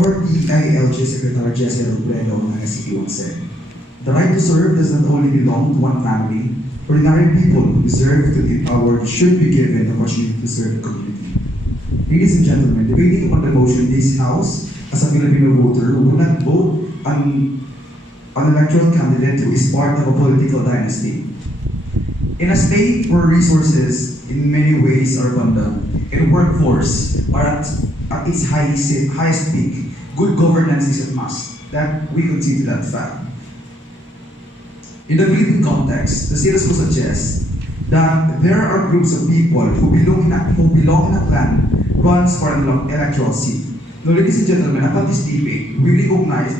Former DILG Secretary Jesse Robredo of Naga City once said, "The right to serve does not only belong to one family. Ordinary people who deserve to be powered should be given the opportunity to serve the community." Ladies and gentlemen, debating upon the motion, this House, as a Filipino voter, would not vote an electoral candidate who is part of a political dynasty. In a state where resources in many ways are abundant and workforce are at its highest peak, good governance is a must. That we concede to that fact. In the Philippine context, the status quo suggests that there are groups of people who belong in a clan runs for an electoral seat. Now, ladies and gentlemen, upon this debate, we recognize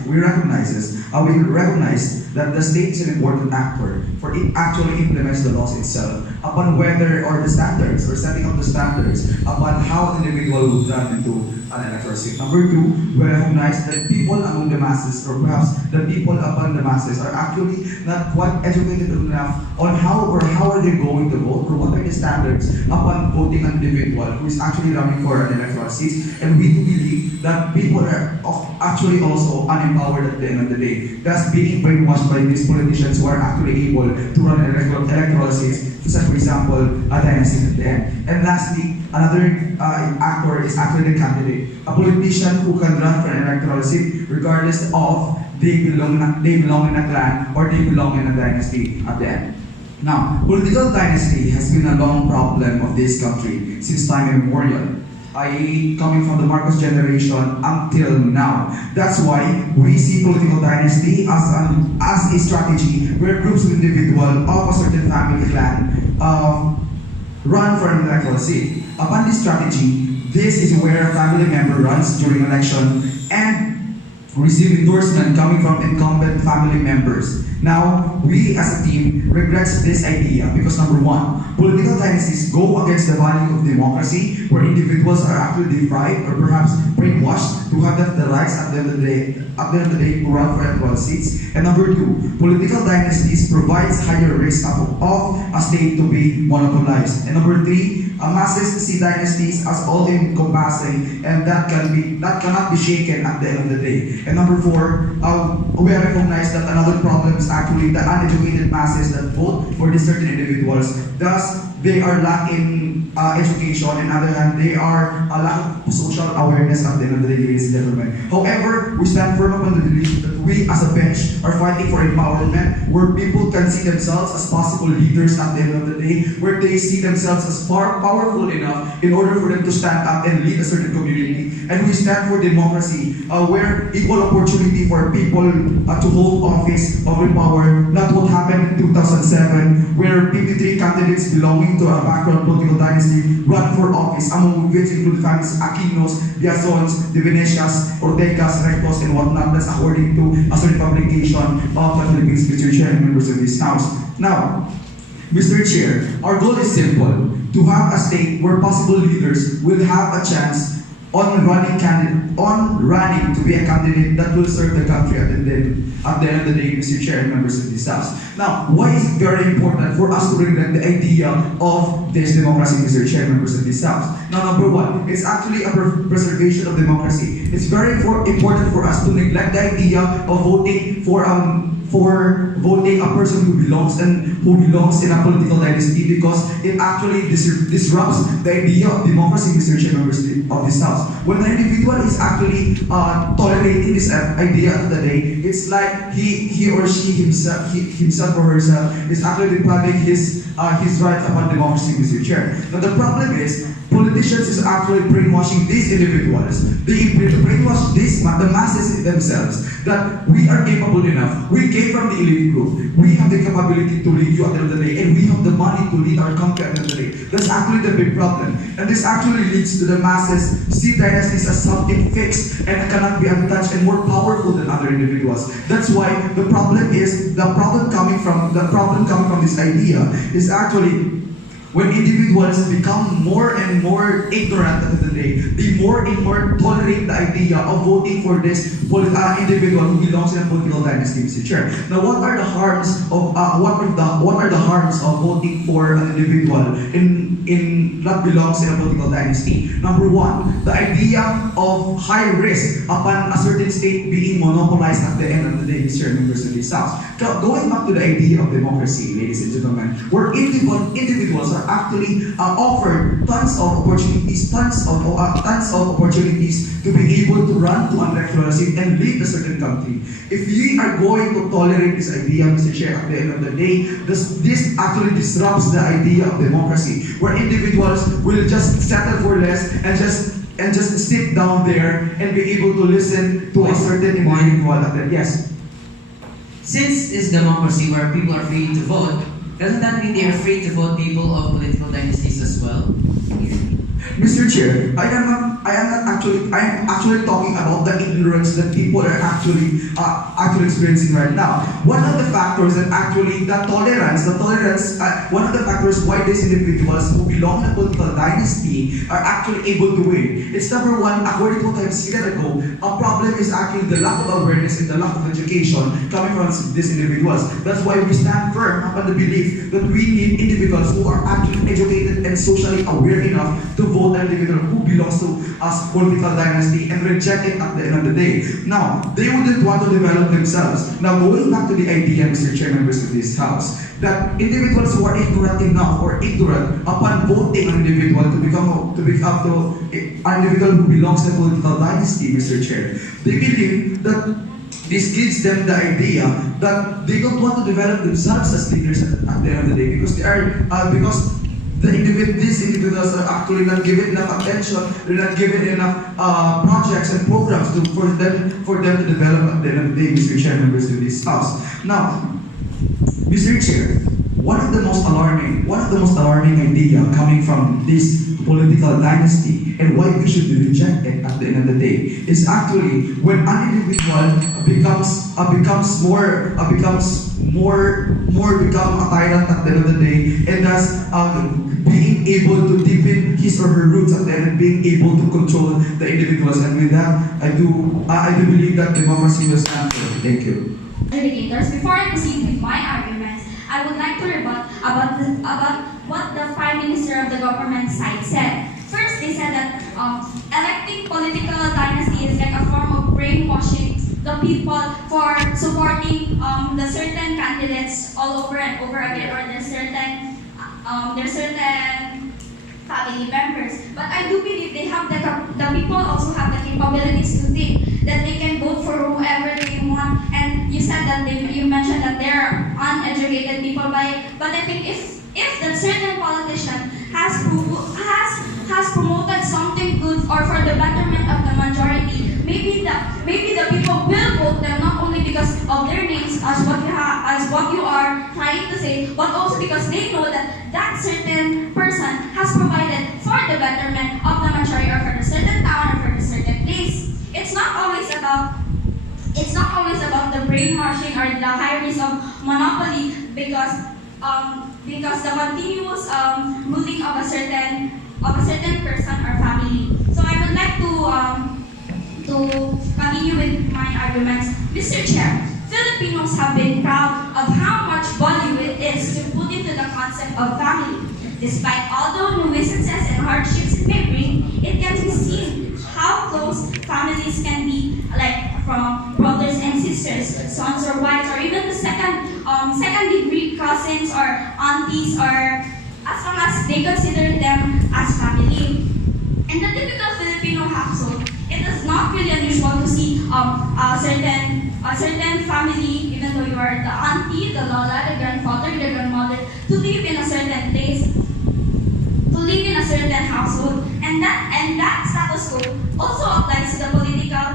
that the state is an important actor, for it actually implements the laws itself upon whether or the standards or setting up the standards upon how an individual will run into an electoral seat. Number two, we recognize that people among the masses, or perhaps the people upon the masses, are actually not quite educated enough on how are they going to vote, or what are the standards upon voting an individual who is actually running for an electoral seat. And we do believe that people are actually also unempowered at the end of the day, thus being brainwashed by these politicians who are actually able to run an electoral seats, such for example, a dynasty at the end. And lastly, another actor is actually the candidate, a politician who can run for an electoral seat regardless of they belong in a clan or they belong in a dynasty at the end. Now, political dynasty has been a long problem of this country since time immemorial, i.e. coming from the Marcos generation until now. That's why we see political dynasty as a strategy where groups of individuals of a certain family clan run for an electoral seat. Upon this strategy, this is where a family member runs during election and receive endorsement coming from incumbent family members. Now, we as a team regrets this idea because number one, political dynasties go against the value of democracy, where individuals are actually deprived or perhaps brainwashed to have the rights at the end of the day to run for electoral seats. And number two, political dynasties provides higher risk of a state to be monopolized. And number three, masses see dynasties as all-encompassing, and that cannot be shaken at the end of the day. And number four, we recognize that another problem is actually the uneducated masses that vote for these certain individuals. Thus, they are lacking education, and on the other hand, they are a lack of social awareness at the end of the day, ladies and gentlemen. However, we stand firm upon the belief that we as a bench are fighting for empowerment, where people can see themselves as possible leaders at the end of the day, where they see themselves as far powerful enough in order for them to stand up and lead a certain community. And we stand for democracy, where equal opportunity for people to hold office, public power, not what happened in 2007, where 53 candidates belonging to a background political dynasty run for office, among which include families Aquinos, Diazons, De Venecias, Ortegas, Rectos, and whatnot. That's according to a certain publication of the Philippines, Mr. Chair and members of this House. Now, Mr. Chair, our goal is simple: to have a state where possible leaders will have a chance on running to be a candidate that will serve the country at the end of the day, Mr. Chair and members of this House. Now, why is it very important for us to neglect the idea of this democracy, Mr. Chair and members of this House? Now, number one, it's actually a preservation of democracy. It's very important for us to neglect the idea of voting for voting a person who belongs in a political dynasty, because it actually disrupts the idea of democracy, Mr. Chair, members of this House. When an individual is actually tolerating this idea of the day, it's like he or she himself or herself is actually depriving his rights upon democracy, Mr. Chair. Now the problem is, politicians is actually brainwashing these individuals. They brainwash the masses themselves that we are capable enough. We came from the elite group. We have the capability to lead you at the end of the day, and we have the money to lead our country at the end of the day. That's actually the big problem. And this actually leads to the masses see dynasties as something fixed and cannot be untouched and more powerful than other individuals. That's why the problem coming from this idea is actually when individuals become more and more ignorant at the end of the day, they more and more tolerate the idea of voting for this individual who belongs in a political dynasty, Mr. Chair. Now, what are the harms harms of voting for an individual in that belongs in a political dynasty. Number one, the idea of high risk upon a certain state being monopolized at the end of the day, Mr. Members of this House. Going back to the idea of democracy, ladies and gentlemen, where individuals are actually offered tons of opportunities, tons of opportunities to be able to run to an electoral seat and lead a certain country. If we are going to tolerate this idea, Mr. Chair, at the end of the day, this actually disrupts the idea of democracy, where individuals will just settle for less and just sit down there and be able to listen to a certain individual. Yes. Since it's democracy where people are free to vote, doesn't that mean they are free to vote people of political dynasties as well? Mr. Chair, I am actually talking about the ignorance that people are actually experiencing right now. One of the factors that actually one of the factors why these individuals who belong to a political dynasty are actually able to win. It's number one, according to what I've seen ago, a problem is actually the lack of awareness and the lack of education coming from these individuals. That's why we stand firm upon the belief that we need individuals who are actually educated and socially aware enough to vote an individual who belongs to us political dynasty and reject it at the end of the day. Now, they wouldn't want to develop themselves. Now, going back to the idea, Mr. Chair, members of this House, that individuals who are ignorant enough or ignorant upon voting an individual to become an individual who belongs to a political dynasty, Mr. Chair, they believe that this gives them the idea that they don't want to develop themselves as leaders at the end of the day because these individuals are actually not given enough attention, they're not given enough projects and programs for them to develop at the end of the day, Mr. Chair, members of this House. Now, Mr. Chair, one of the most alarming idea coming from this political dynasty and why we should reject it at the end of the day is actually when an individual becomes a tyrant at the end of the day and thus being able to deepen his or her roots at the end and being able to control the individuals. And with that, I do believe that democracy will stand for. Thank you. Educators, before I proceed with my arguments, I would like to rebut about what the Prime Minister of the government side said. First, they said that electing political dynasty is like a form of brainwashing the people for supporting the certain candidates all over and over again, or their certain family members. But I do believe they have the people also have the capabilities to think that they can vote for whoever they want. And you said that you mentioned that they're uneducated people, but I think if the certain politician has promoted something good or for the betterment of the majority, maybe the people will vote them not only because of their names as what you are trying to say, but also because they know that that certain person has provided for the betterment of the majority or for the certain town or for the certain place. It's not always about the brainwashing or the high risk of monopoly because the continuous ruling of a certain person or family. So I would like to continue with my arguments. Mr. Chair, Filipinos have been proud of how much value it is to put into the concept of family. Despite all the nuisances and hardships it may bring, it can be seen how close families can be, like from brothers and sisters, sons or wives, or even the second degree cousins or aunties, or as long as they consider them as family. In the typical Filipino household, it is not really unusual to see a certain family, even though you are the auntie, the lola, the grandfather, the grandmother, to live in a certain place, to live in a certain household, and that status quo also applies to the political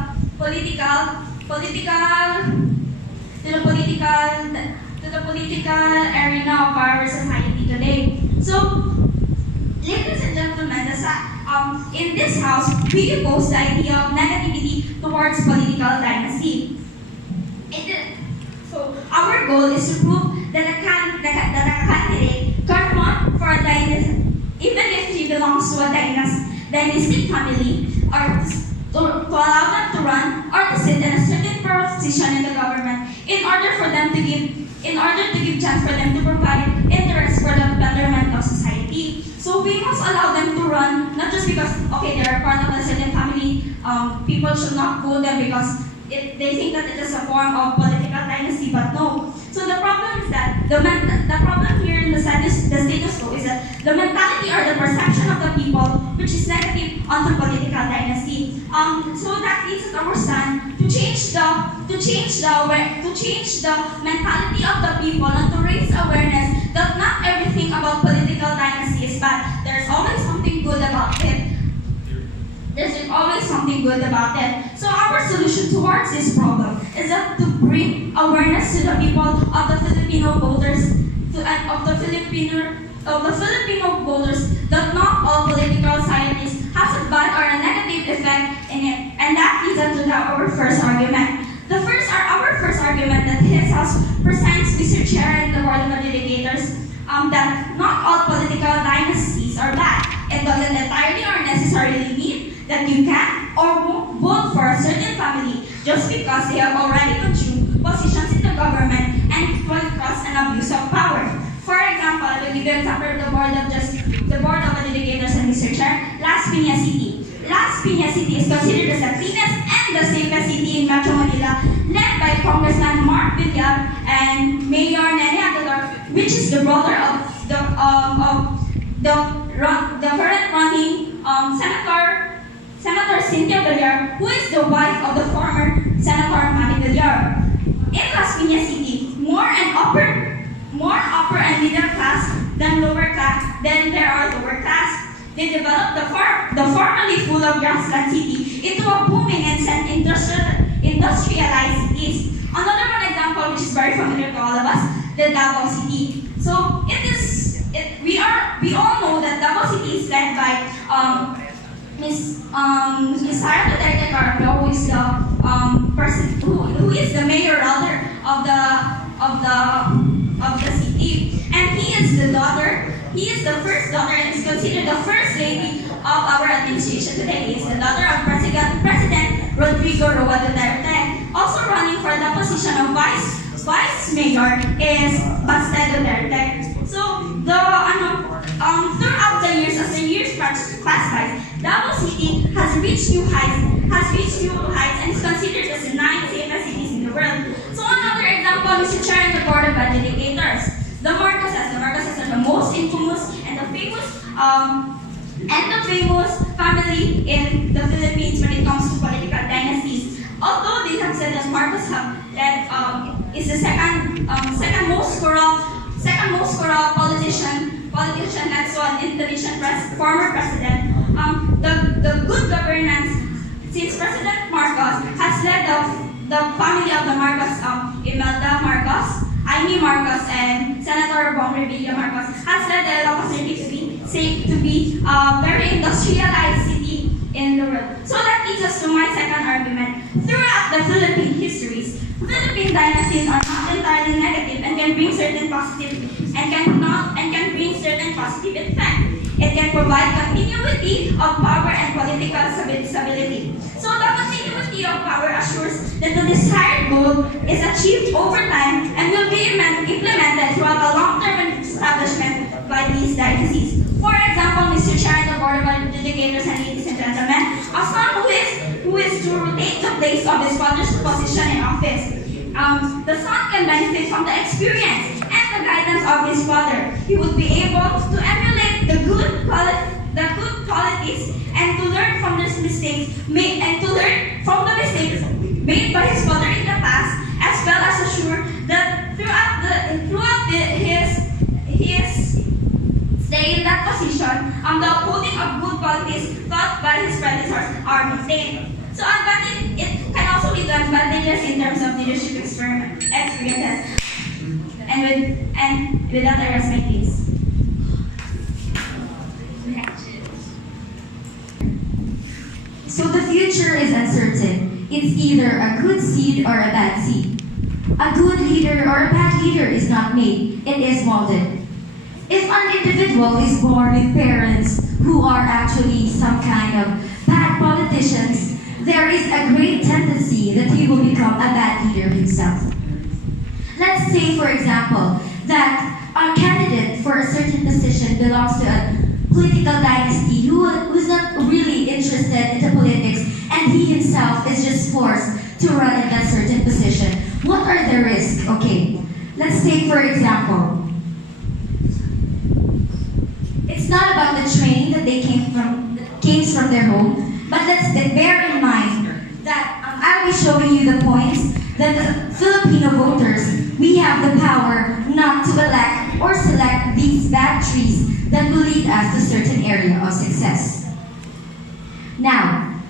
arena of our society today. So, ladies and gentlemen, in this house, we oppose the idea of negativity towards political dynasty. So, our goal is to prove that a candidate can run for a dynasty, even if she belongs to a dynastic family, or to allow them to run or to sit in a certain position in the government in order to give chance for them to provide in their we must allow them to run, not just because, okay, they are part of a certain family, people should not vote them because they think that it is a form of political dynasty, but no. So the problem is that the problem here in the status quo is that the mentality or the perception of the people, which is negative onto political dynasty. So that leads us to understand to change the mentality of the people and to raise awareness that not everything about political dynasty is bad. There's always something good about it. There's always something good about it. So our solution towards this problem is that to bring awareness to the people of the Filipino voters, of the Filipino voters, that not all political science has a bad or a negative effect in it. And that leads us to our first argument. Our first argument that his house presents Mr. Chair and the Board of Educators that not all political dynasties are bad. It doesn't entirely or necessarily mean that you can or won't vote for a certain family just because they have already consumed positions in the government and it will cause an abuse of power. For example, I will give you an example of the Board of Educators and Mr. Chair, Las Piñas City. Las Piñas City is considered as the cleanest and the safest city in Metro Manila, led by Congressman Mark Villar and Mayor Nene Aguilar, which is the brother of the current running Senator Cynthia Villar, who is the wife of the former Senator Manny Villar. In Las Piñas City, more upper and middle class than lower class, then there are lower class. They developed the formerly full of grassland city into a booming and industrialized city. Another one example, which is very familiar to all of us, the Davao City. So we all know that Davao City is led by Miss Sara Duterte Carpio, who is the person who is the mayor rather of the city, and he is the first daughter and is considered the first lady of our administration today. He is the daughter of President Rodrigo Roa Duterte. Also running for the position of vice mayor is Baste Duterte. So throughout the years, as the years pass by, Davao City has reached new heights and is considered as the 9th safest cities in the world. So another example is the chair of the Board of Educators. The Marcoses are the most infamous and the famous family in the Philippines when it comes to political dynasties. Although they have said that Marcos is the second most corrupt politician next to an Indonesian former president. The good governance since President Marcos has led the family of the Marcos, Imelda Marcos, Amy Marcos, and Senator Bong Revilla Marcos has led the Ilocos City to be a very industrialized city in the world. So that leads us to my second argument. Throughout the Philippine histories, Philippine dynasties are not entirely negative and can bring certain positive effect. It can provide continuity of power and political stability. So the continuity of power assures that the desired goal is achieved over time and will be implemented throughout a long-term establishment by these dynasties. For example, Mr. Chair of the Board of Educators and ladies and gentlemen, a son who is to rotate the place of his father's position in office. The son can benefit from the experience and the guidance of his father. He would be able to emulate the good qualities and to learn from his mistakes made by his father in the past, as well as assure that throughout his stay in that position, the upholding of good qualities taught by his predecessors are maintained. So it can also lead to advantages in terms of leadership experiences. And with that, I rest my case. So the future is uncertain. It's either a good seed or a bad seed. A good leader or a bad leader is not made, it is molded. If an individual is born with parents who are actually some kind of bad politicians, there is a great tendency that he will become a bad leader himself. Let's say, for example, that a candidate for a certain position belongs to a political dynasty who's not really interested in the politics, and he himself is just forced to run in that certain position. What are the risks? Okay, let's take for example, it's not about the training that they came from their home, but let's bear in mind that I'll be showing you the points that the Filipino voters, we have the power not to elect or select these bad trees that will lead us to a certain area of success. Now,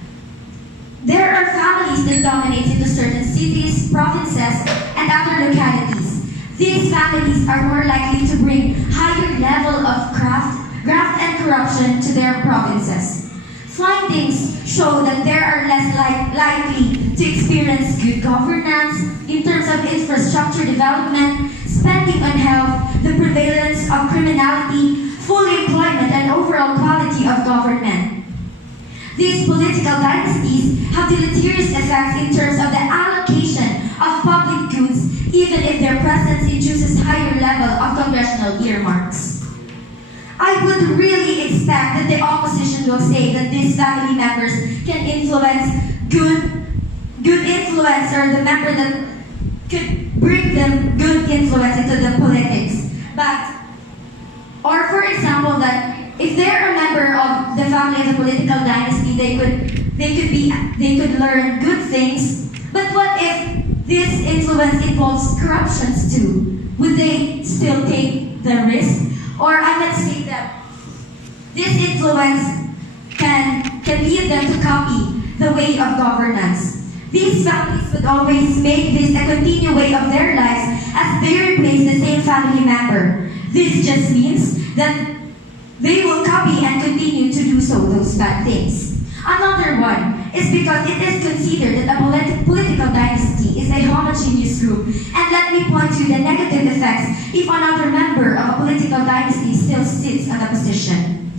there are families that dominate into certain cities, provinces, and other localities. These families are more likely to bring higher level of graft and corruption to their provinces. Findings show that they are less likely to experience good governance in terms of infrastructure development, spending on health, the prevalence of criminality, full employment, and overall quality of government. These political dynasties have deleterious effects in terms of the allocation of public goods, even if their presence induces higher level of congressional earmarks. I would really expect that the opposition will say that these family members can influence good influence, or the member that could bring them good influence into the politics. Or for example, that if they're a member of the family of the political dynasty, they could learn good things. But what if this influence involves corruptions too? Would they still take the risk? Or I might say that this influence can lead them to copy the way of governance. These families would always make this a continued way of their lives as they replace the same family member. This just means that they will copy and continue to do so, those bad things. Another one is because it is considered that a political dynasty is a homogeneous group, and let me point to the negative effects if another member of a political dynasty still sits on a position.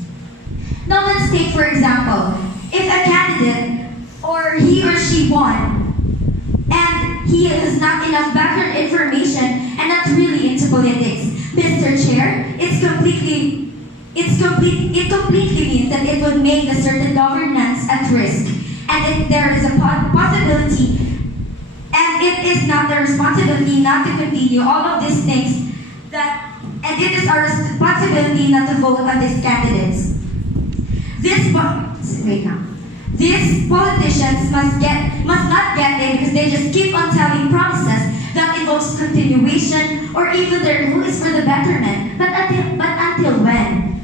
Now let's take for example, if a candidate or he or she won and he has not enough background information and not really into politics, Mr. Chair, it completely means that it would make a certain governance at risk, and there is a possibility, and it is not the responsibility not to continue all of these things, and it is our responsibility not to vote on these candidates. These politicians must not get in because they just keep on telling promises that involves continuation or even their rule is for the betterment. But until when?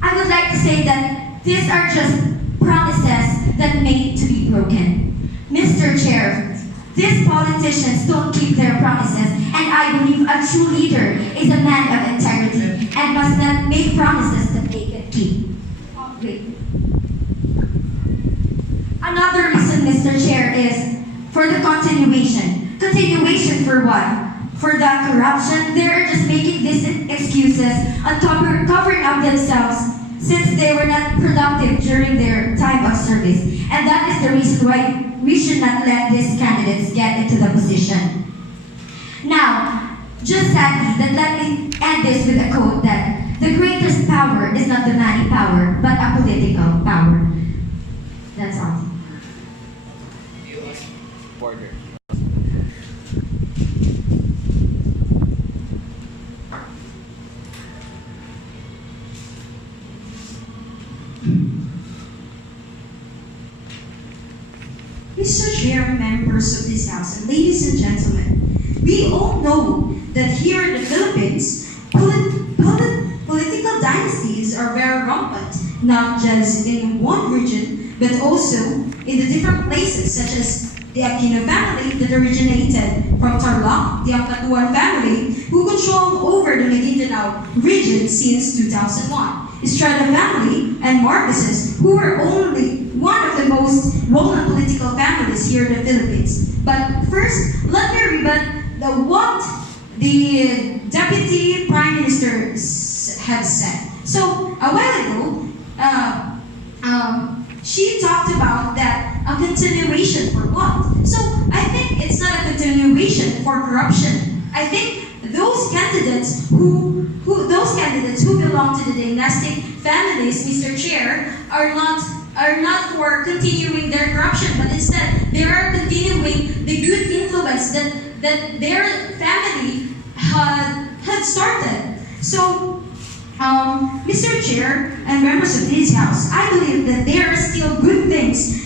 I would like to say that these are just promises that made to be broken. Mr. Chair, these politicians don't keep their promises, and I believe a true leader is a man of integrity and must not make promises that they can keep. Another reason, Mr. Chair, is for the continuation. Continuation for what? For the corruption. They're just making these excuses on covering up themselves since they were not productive during their time of service. And that is the reason why we should not let these candidates get into the position. Now, just sadly, let me end this with a quote that the greatest power is not the money power, but a political power. That's all. Border. Mr. Chair, members of this House, and ladies and gentlemen, we all know that here in the Philippines, political dynasties are very rampant, not just in one region, but also in the different places, such as the Aquino family that originated from Tarlac, the Angkatuan family, who controlled over the Maguindanao region since 2001. Estrada family and Marcoses, who were only one of the most well-known political families here in the Philippines. But first, let me rebut what the Deputy Prime Minister had said. So, a while ago, she talked about that a continuation for what? So, I think it's not a continuation for corruption. I think those candidates who belong to the dynastic families, Mr. Chair, are not for continuing their corruption, but instead they are continuing the good influence that their family had started. So, Mr. Chair and members of this House, I believe that there are still good things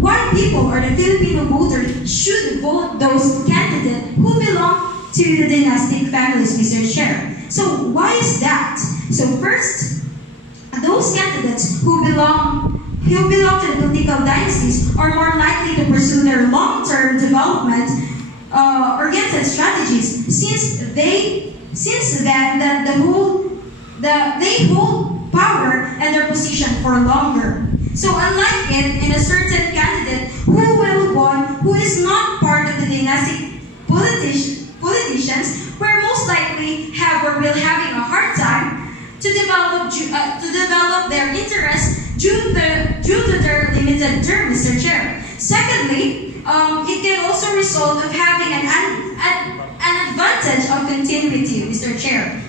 why people or the Filipino voters should vote those candidates who belong to the dynastic families, Mr. Chair. So why is that? So first, those candidates who belong to the political dynasties are more likely to pursue their long-term development oriented strategies since they hold power and their position for longer. So unlike in a certain candidate who is not part of the dynastic politicians, where most likely will having a hard time to develop their interests due to their limited term, Mr. Chair. Secondly, it can also result of having an advantage of continuity, Mr. Chair.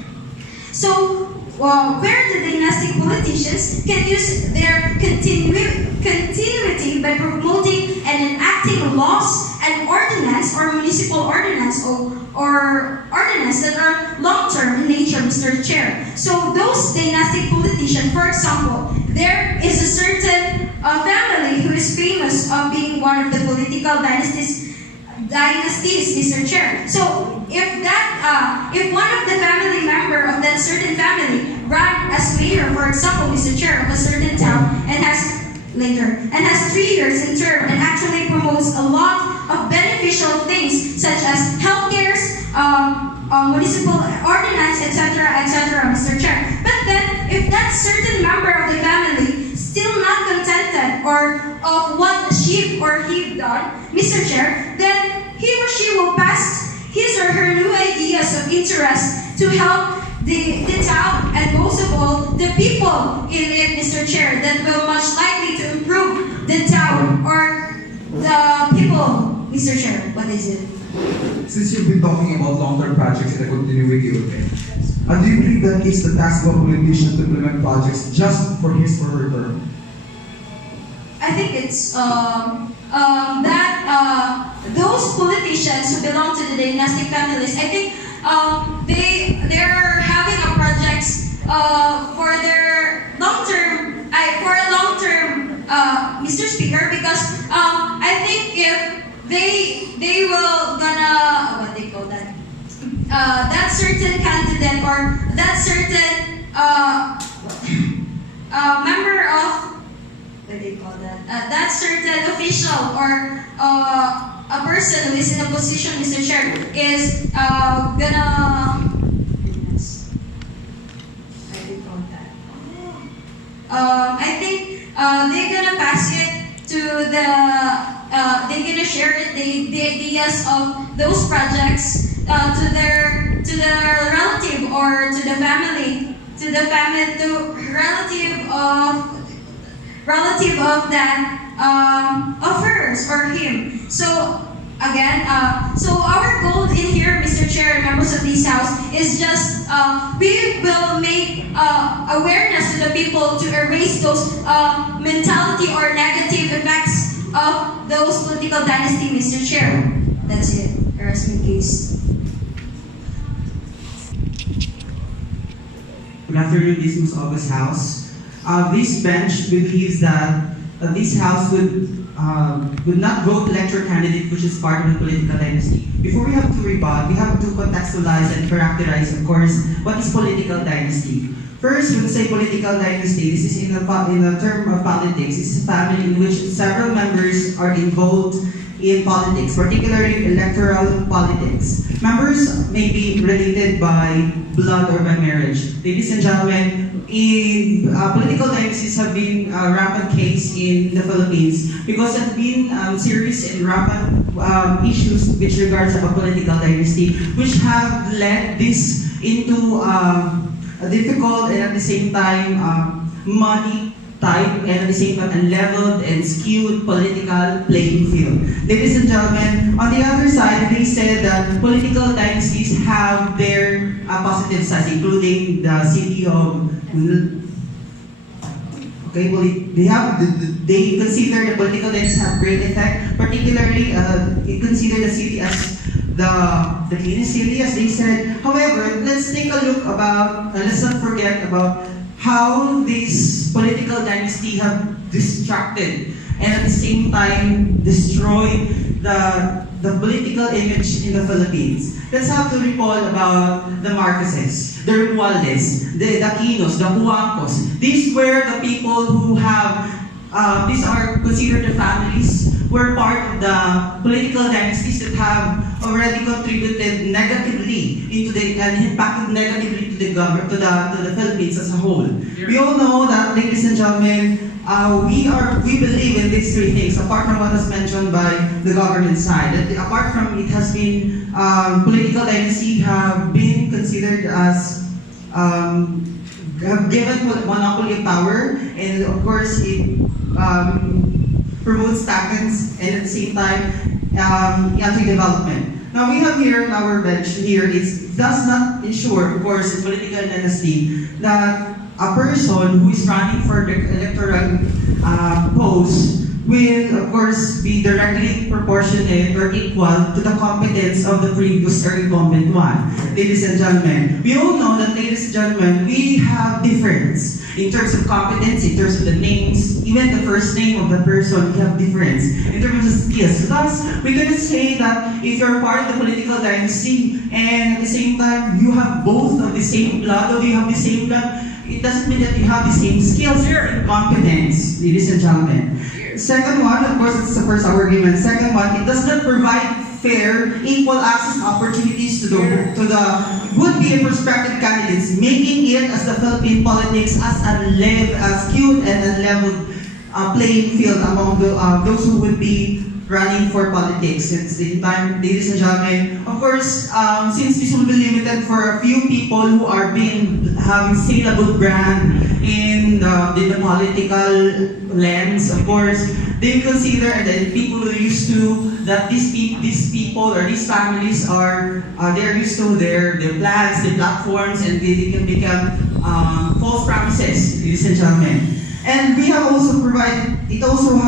So, where the dynastic politicians can use their continuity by promoting and enacting laws and ordinance or municipal ordinance or ordinance that are long-term in nature, Mr. Chair. So those dynastic politicians, for example, there is a certain family who is famous of being one of the political dynasties, Mr. Chair. So if one of the family member of that certain family ran as mayor, for example, Mr. Chair, of a certain town and has 3 years in term and actually promotes a lot of beneficial things such as healthcare, municipal ordinance, etc., Mr. Chair. But then, if that certain member of the family still not contented or of what she or he done, Mr. Chair, then he or she will pass his or her new ideas of interest to help the town and most of all the people in it, Mr. Chair, that will much likely to improve the town or the people, Mr. Chair. What is it? Since you've been talking about long-term projects in a continuity of it, do you believe that it's the task of a politician to implement projects just for his or her term? I think it's those politicians who belong to the dynastic families, I think they're having a projects for their long-term, Mr. Speaker, because I think if they will gonna what they call that that certain candidate or that certain member of what they call that certain official or a person who is in a position, Mr. Chair, is gonna I think they're gonna pass it to they're gonna share it the ideas of those projects to their relative or to the family to relative of that of hers or him. So again, so our goal in here, Mr. Chair and members of this House, is just we will make awareness to the people to erase those mentality or negative effects of those political dynasty, Mr. Chair. That's it. Harassment case. Good afternoon, this is August House. This bench believes that this House would not vote electoral candidate which is part of the political dynasty. Before we have to rebut, we have to contextualize and characterize, of course, what is political dynasty. First, when we say political dynasty, this is in the term of politics. This is a family in which several members are involved in politics, particularly electoral politics. Members may be related by blood or by marriage. Ladies and gentlemen, political dynasties have been a rampant case in the Philippines because there have been serious and rampant issues with regards to a political dynasty, which have led this into a difficult and at the same time muddy type and at the same time unleveled and skewed political playing field. Ladies and gentlemen, on the other side, they said that political dynasties have their positive sides, including the city of okay, well, they consider the political dynasties have great effect. Particularly, they consider the city as the cleanest city, as they said. However, let's take a look about, let's not forget about how these political dynasty have distracted and at the same time destroyed the political image in the Philippines. Let's have to recall about the Marqueses, the Romualdez, the Aquinos, the Huangcos. These were the people who have, these are considered the families, were part of the political dynasties that have already contributed negatively into the and impacted negatively to the government, to the Philippines as a whole. We all know that, ladies and gentlemen, we believe in these three things. Apart from what was mentioned by the government side, that apart from it has been political dynasty have been considered as have given monopoly of power, and of course it promotes stagnance and at the same time anti-development. Now we have here in our bench here, it does not ensure, of course, in political dynasty that a person who is running for the electoral post will, of course, be directly proportionate or equal to the competence of the previous or incumbent one. Ladies and gentlemen, we all know that, ladies and gentlemen, we have difference in terms of competence, in terms of the names, even the first name of the person, we have difference in terms of skills. Thus, we cannot say that if you're part of the political dynasty and at the same time you have both of the same blood, or you have the same blood, it doesn't mean that you have the same skills or competence, ladies and gentlemen. Second one, of course, it's the first argument. Second one, it does not provide fair, equal access opportunities to the would-be and prospective candidates, making it as the Philippine politics as skewed and unleveled playing field among those who would be running for politics. It's the time, ladies and gentlemen. Of course, since this will be limited for a few people who are having saleable brand in the political lens, of course, they consider that people who are used to that these people or these families are they're used to their plans, their platforms, and they can become false promises, ladies and gentlemen. And we have also provided, it also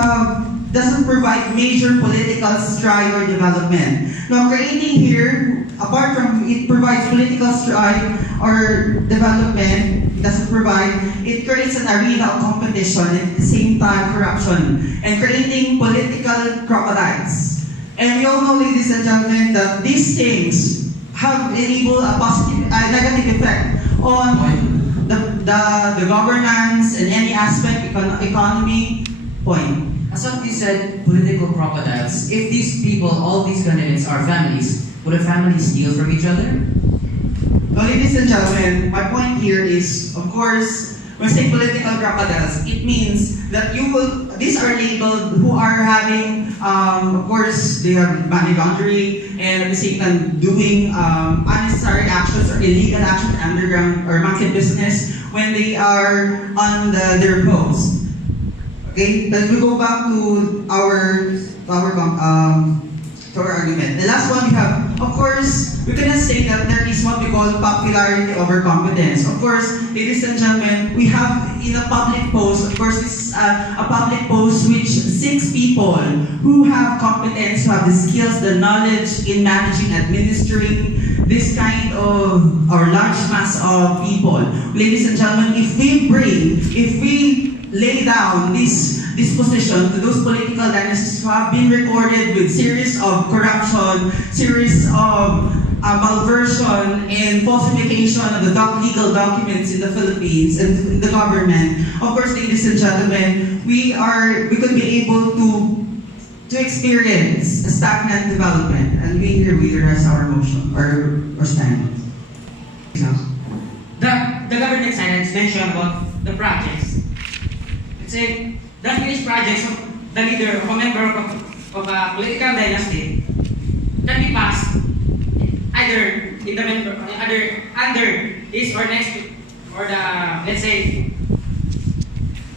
doesn't provide major political stride or development. Now, creating here, apart from it provides political stride or development, it doesn't provide, it creates an arena of competition and at the same time corruption and creating political crocodiles. And we all know, ladies and gentlemen, that these things have enabled a negative effect on the governance and any aspect, economy, point. As what you said, political crocodiles. If these people, all these candidates are families, would a family steal from each other? Well, ladies and gentlemen, my point here is, of course, when saying political crocodiles, it means that these are labeled who are having, of course, they are money laundering and at the same time doing unnecessary actions or illegal actions underground or monkey business when they are on their post. Okay, then we go back to our argument. The last one we have, of course, we cannot say that there is what we call popularity over competence. Of course, ladies and gentlemen, we have in a public post, of course, this is a public post which 6 people who have competence, who have the skills, the knowledge in managing, administering this kind of, or large mass of people. Ladies and gentlemen, if we lay down this position to those political dynasties who have been recorded with series of corruption, series of malversion and falsification of the legal documents in the Philippines and in the government. Of course, ladies and gentlemen, we could be able to experience a stagnant development, and we rest our motion or stand. The government science mentioned about the projects. It's a the finished projects of the leader of a member of a political dynasty can be passed either in the member under his or next or the let's say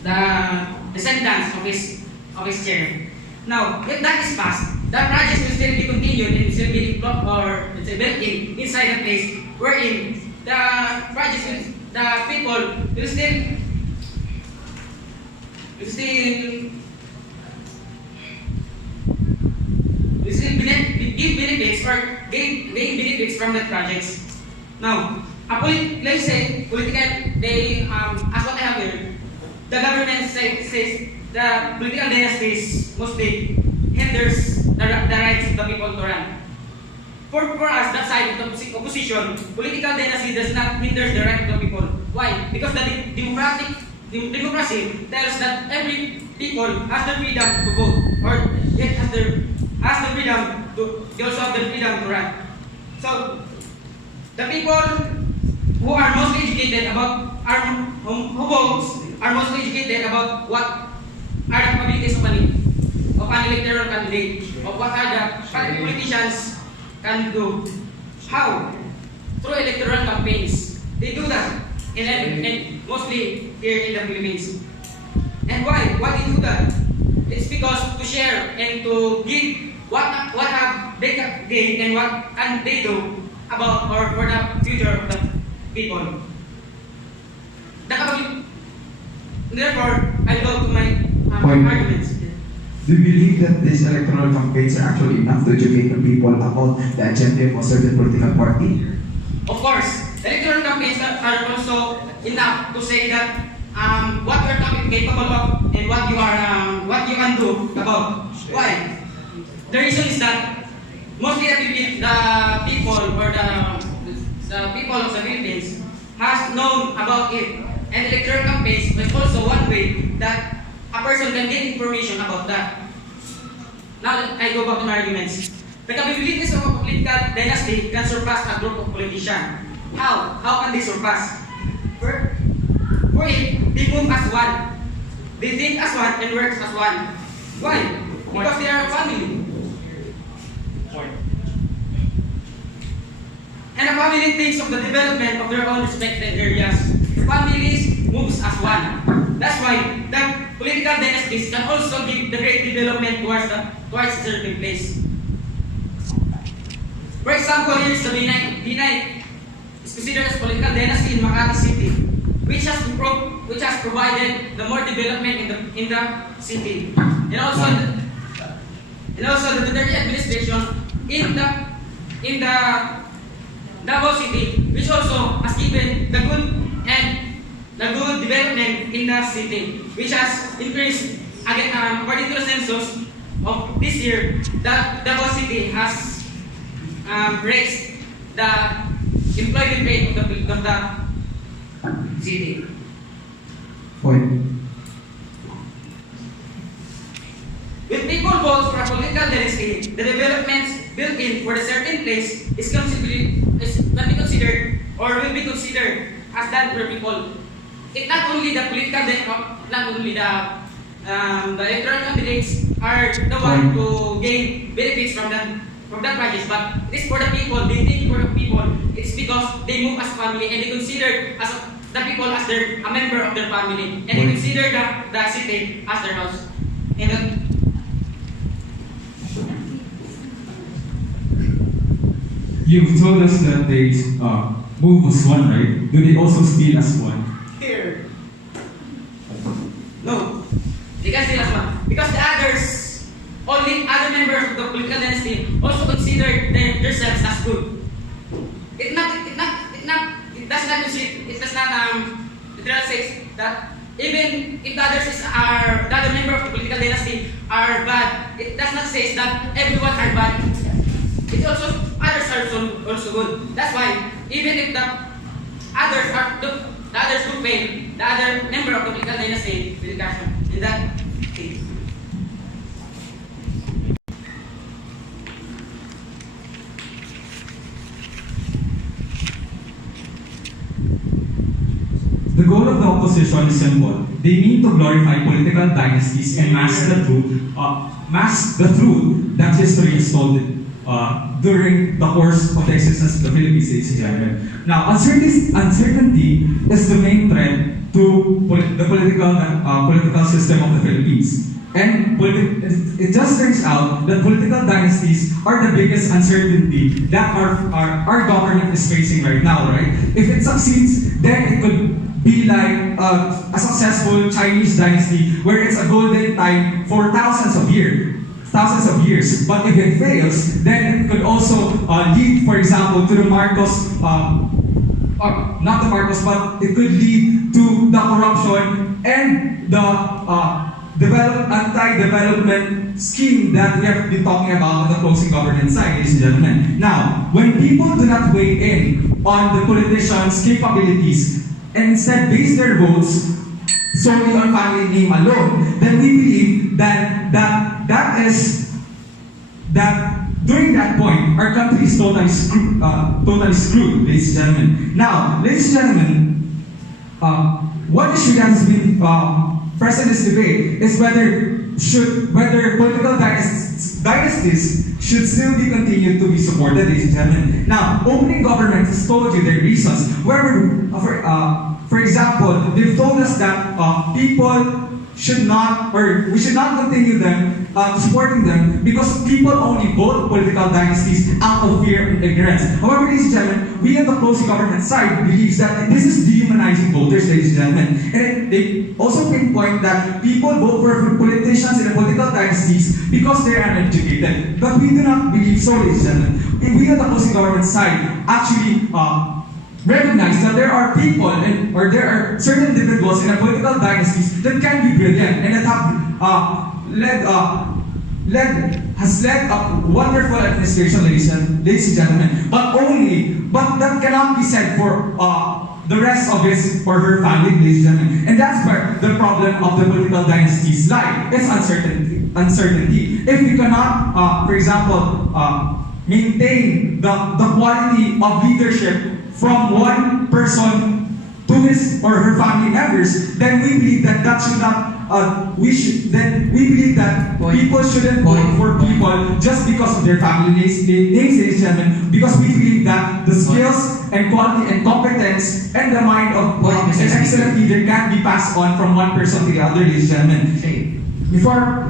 the descendants of his chair. Now, if that is passed, the project will still be continued and still be built in inside the place wherein the project will, the people will still give benefits or gain benefits from the projects. Now, let's say political, as what I have here, the government says the political dynasties mostly hinders the rights of the people to run. For us, that side of the opposition, political dynasty does not hinder the right of the people. Why? Because the democracy tells that every people has the freedom to vote, or has the freedom to, they also have the freedom to run. So, the people who are mostly educated about, who votes, are mostly educated about what are the capabilities of an electoral candidate, of what are the politicians can do. How? Through electoral campaigns. They do that, and mostly here in the Philippines. And why? Why they do that? It's because to share and to give what have they gained and what can they do about or for the future of the people. Therefore, I go to my arguments. Do you believe that these electoral campaigns are actually enough to educate the people about the agenda of a certain political party? Of course, electoral campaigns are also enough to say that what you are capable of and what you can do about. Why? The reason is that mostly the people or the people of the Philippines has known about it, and electoral campaigns is also one way that a person can get information about that. Now I go back to my arguments. The capabilities of a political dynasty can surpass a group of politicians. How? How can they surpass? For it, they move as one. They think as one and work as one. Why? Because they are a family. And a family thinks of the development of their own respected areas. The families moves as one. That's why the political dynasties can also give the great development towards a certain place. For example, here is the Binay is considered as political dynasty in Makati City, which has provided the more development in the city, and also the Duterte administration in the Davao City, which also has given the good development in the city, which has increased again according to the census of this year. That Davao City has raised the employment rate of the city. Point. When people vote for a political dynasty, the developments built in for a certain place can be considered or will be considered as done for people. It not only the electoral candidates are the one to gain benefits from that project, but it is for the people. They think for the people. It's because they move as family and they consider as the people as a member of their family, and they consider the city as their house. And you've told us that they move as one, right? Do they also steal as one? here, no, they can steal as one because the others, only other members of the political dynasty, also consider themselves as good. It does not literally says that even if the other member of the political dynasty are bad, it does not say that everyone are bad. It also others are also good. That's why even if the others do fail, the other member of the political dynasty will catch them in that case. The goal of the opposition is simple. They mean to glorify political dynasties and mask the truth that history has told during the course of the existence of the Philippines, ladies and gentlemen. Now, uncertainty is the main threat to the political political system of the Philippines. And it just turns out that political dynasties are the biggest uncertainty that our government is facing right now, right? If it succeeds, then it could be like a successful Chinese dynasty where it's a golden time for thousands of years. But if it fails, then it could also lead, for example, to the Marcos, or not the Marcos, but it could lead to the corruption and the anti-development scheme that we have been talking about on the closing government side, ladies and gentlemen. Now, when people do not weigh in on the politicians' capabilities and instead base their votes solely on family name alone, then we believe that during that point, our country is totally screwed, ladies and gentlemen. Now, ladies and gentlemen, one issue that has been present in this debate is whether political dynasties should still be continued to be supported, ladies and gentlemen. Now, opening government has told you their reasons. For example, they've told us that people should not, or we should not continue them supporting them because people only vote political dynasties out of fear and ignorance. However, ladies and gentlemen, we at the closing government side believes that this is dehumanizing voters, ladies and gentlemen. And they also pinpoint that people vote for politicians in the political dynasties because they are uneducated. But we do not believe so, ladies and gentlemen. We at the closing government side actually recognize that there are people or there are certain individuals in a political dynasties that can be brilliant and that have led a wonderful administration, ladies and gentlemen. But that cannot be said for the rest of his or her family, ladies and gentlemen. And that's where the problem of the political dynasties lie. It's uncertainty. If we cannot, for example, maintain the quality of leadership from one person to his or her family members, then we believe that should not. We believe that people shouldn't vote for people just because of their family names, ladies and gentlemen. Because we believe that the skills and quality and competence and the mind of an excellent leader can't be passed on from one person to the other, ladies and gentlemen. Before.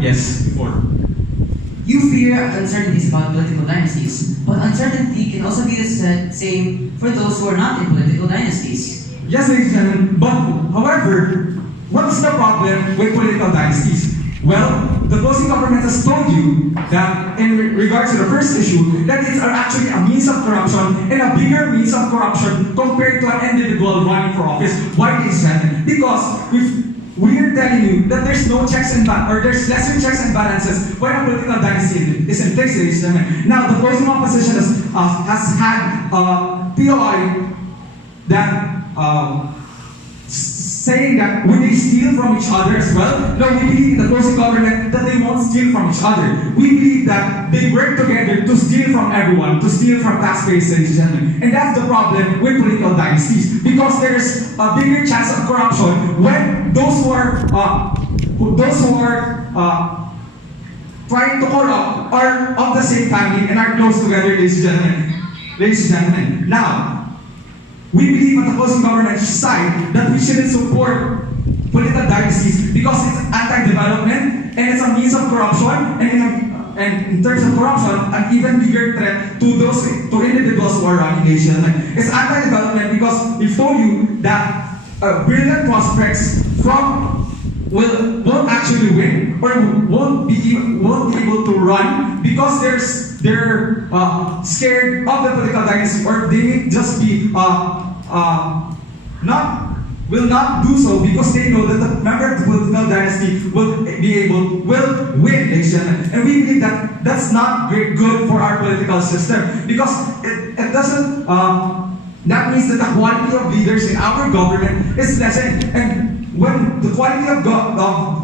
You fear uncertainties about political dynasties, but uncertainty can also be the same for those who are not in political dynasties. Yes, ladies and gentlemen, but however, what's the problem with political dynasties? Well, the closing government has told you that in regards to the first issue, that it's actually a means of corruption and a bigger means of corruption compared to an individual running for office. Why, ladies and gentlemen? Because we're telling you that there's no checks and there's lesser checks and balances when a political dynasty is in place, ladies and gentlemen. Now, the closing opposition has had POI that saying that would they steal from each other as well? No, we believe in the closing government that they won't steal from each other. We believe that they work together to steal from everyone, to steal from taxpayers, ladies and gentlemen. And that's the problem with political dynasties, because there's a bigger chance of corruption when those who are trying to corrupt are of the same family and are close together, ladies and gentlemen. Ladies and gentlemen, now, we believe at the closing government side that we shouldn't support political dynasties because it's anti-development and it's a means of corruption, and in terms of corruption, an even bigger threat to individuals who are running nations. It's anti-development because we've told you that brilliant prospects won't actually win or won't be able to run because they're scared of the political dynasty, or they may just be will not do so because they know that the member of the political dynasty will win, ladies and gentlemen. And we believe that that's not very good for our political system because it doesn't. That means that the quality of leaders in our government is lessened, and when the quality of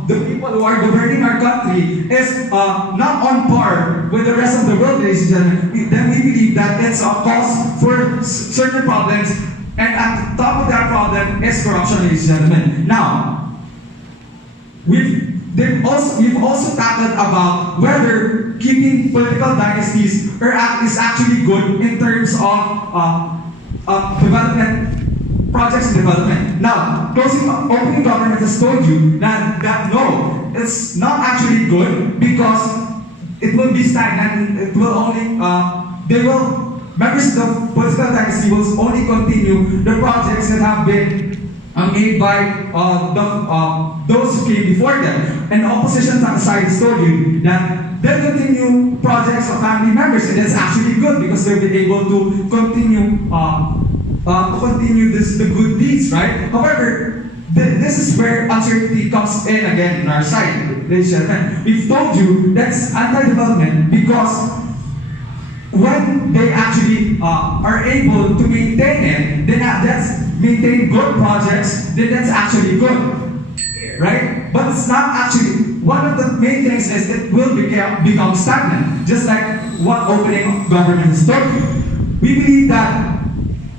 the people who are governing our country is not on par with the rest of the world, ladies and gentlemen, then we believe that it's a cause for certain problems, and at the top of that problem is corruption, ladies and gentlemen. Now, we've also tackled about whether keeping political dynasties is actually good in terms of development projects and development. Now, opening government has told you that no, it's not actually good because it will be stagnant and it will only, members of the political dynasty will only continue the projects that have been made by those who came before them. And the opposition side has told you that they'll continue projects of family members, and that's actually good because they'll be able to continue the good deeds, right? However, this is where uncertainty comes in again on our side, ladies and gentlemen. We've told you that's anti-development because when they actually are able to maintain it, then that's maintain good projects, then that's actually good, right? But it's not actually, one of the main things is it will become stagnant, just like what opening government is told you. We believe that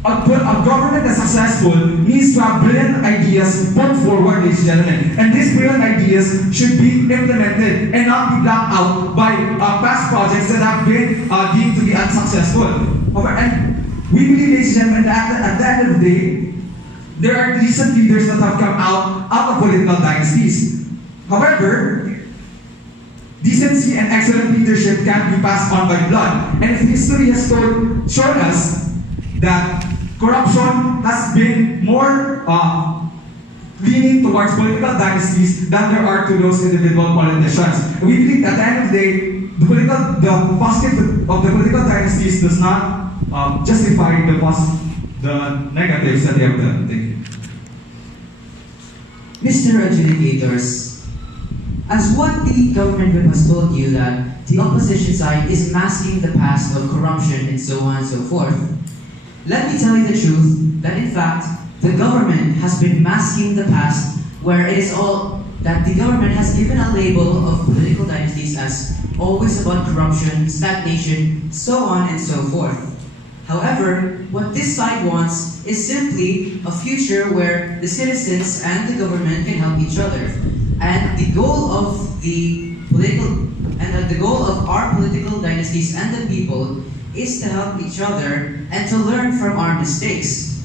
a government that's successful needs to have brilliant ideas put forward, ladies and gentlemen. And these brilliant ideas should be implemented and not be blocked out by past projects that have been deemed to be unsuccessful. And we believe, ladies and gentlemen, that at the end of the day, there are decent leaders that have come out of political dynasties. However, decency and excellent leadership can't be passed on by blood. And history has shown us that corruption has been more leaning towards political dynasties than there are to those individual politicians. And we believe at the end of the day, the positive of the political dynasties does not justify the negatives that they have done. Thank you. Mr. Adjudicators, as what the government whip has told you that the opposition side is masking the past of corruption and so on and so forth, let me tell you the truth that in fact, the government has been masking the past where it is all that the government has given a label of political dynasties as always about corruption, stagnation, so on and so forth. However, what this side wants is simply a future where the citizens and the government can help each other. And the goal of our political dynasties and the people is to help each other and to learn from our mistakes.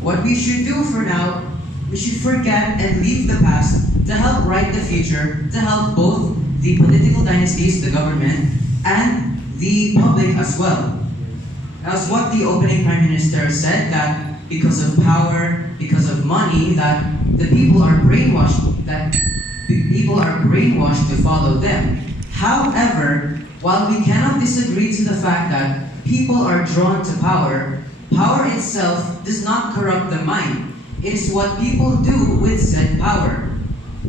What we should do for now, we should forget and leave the past to help write the future, to help both the political dynasties, the government, and the public as well. As what the opening Prime Minister said, that because of power, because of money, that the people are brainwashed, to follow them. However, while we cannot disagree to the fact that people are drawn to power, power itself does not corrupt the mind. It is what people do with said power.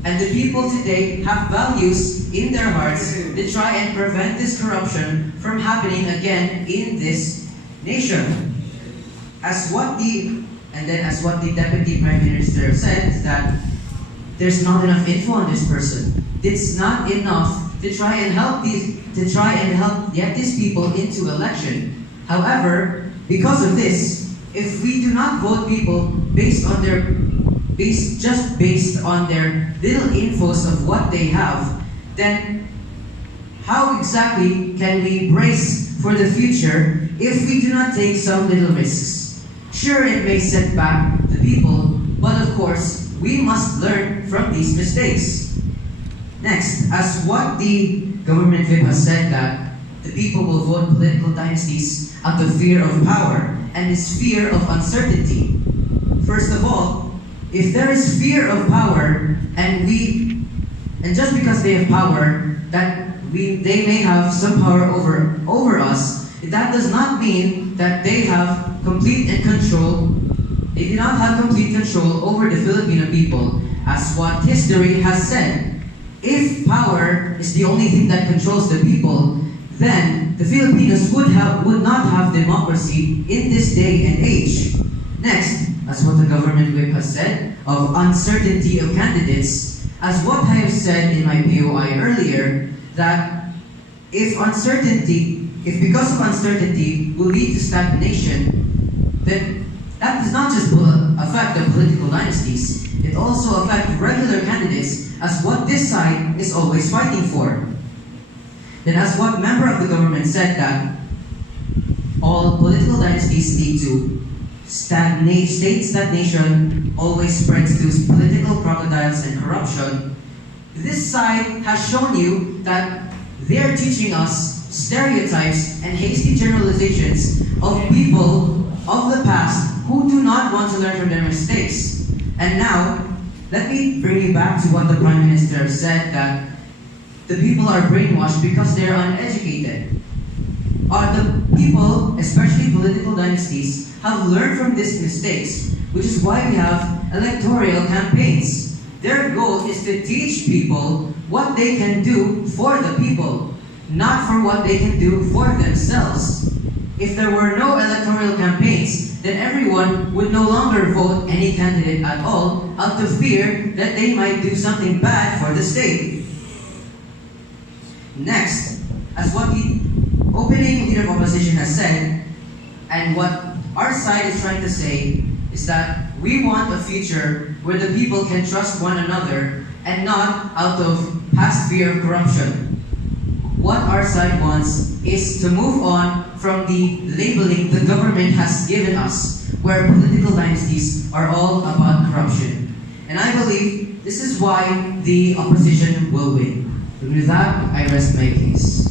And the people today have values in their hearts to try and prevent this corruption from happening again in this nation. As what the Deputy Prime Minister said, that there's not enough info on this person. It's not enough to try and help get these people into election. However, because of this, if we do not vote people based on their little infos of what they have, then how exactly can we brace for the future if we do not take some little risks? Sure, it may set back the people, but of course, we must learn from these mistakes. Next, as what the government whip has said, that the people will vote political dynasties out of fear of power and this fear of uncertainty. First of all, if there is fear of power and just because they have power, they may have some power over us, that does not mean that they have complete control. They do not have complete control over the Filipino people, as what history has said. If power is the only thing that controls the people, then the Filipinos would not have democracy in this day and age. Next, as what the government whip has said, of uncertainty of candidates, as what I have said in my POI earlier, that if because of uncertainty will lead to stagnation, then that does not just affect the political dynasties, it also affects regular candidates, as what this side is always fighting for. Then as what member of the government said, that all political dynasties need to state stagnation always spreads to political crocodiles and corruption, this side has shown you that they're teaching us stereotypes and hasty generalizations of people of the past who do not want to learn from their mistakes. And now, let me bring you back to what the Prime Minister said, that the people are brainwashed because they're uneducated. The people, especially political dynasties, have learned from these mistakes, which is why we have electoral campaigns. Their goal is to teach people what they can do for the people, not for what they can do for themselves. If there were no electoral campaigns, then everyone would no longer vote any candidate at all out of fear that they might do something bad for the state. Next, as what the opening leader of opposition has said, and what our side is trying to say, is that we want a future where the people can trust one another and not out of past fear of corruption. What our side wants is to move on from the labeling the government has given us, where political dynasties are all about corruption. And I believe this is why the opposition will win. And with that, I rest my case.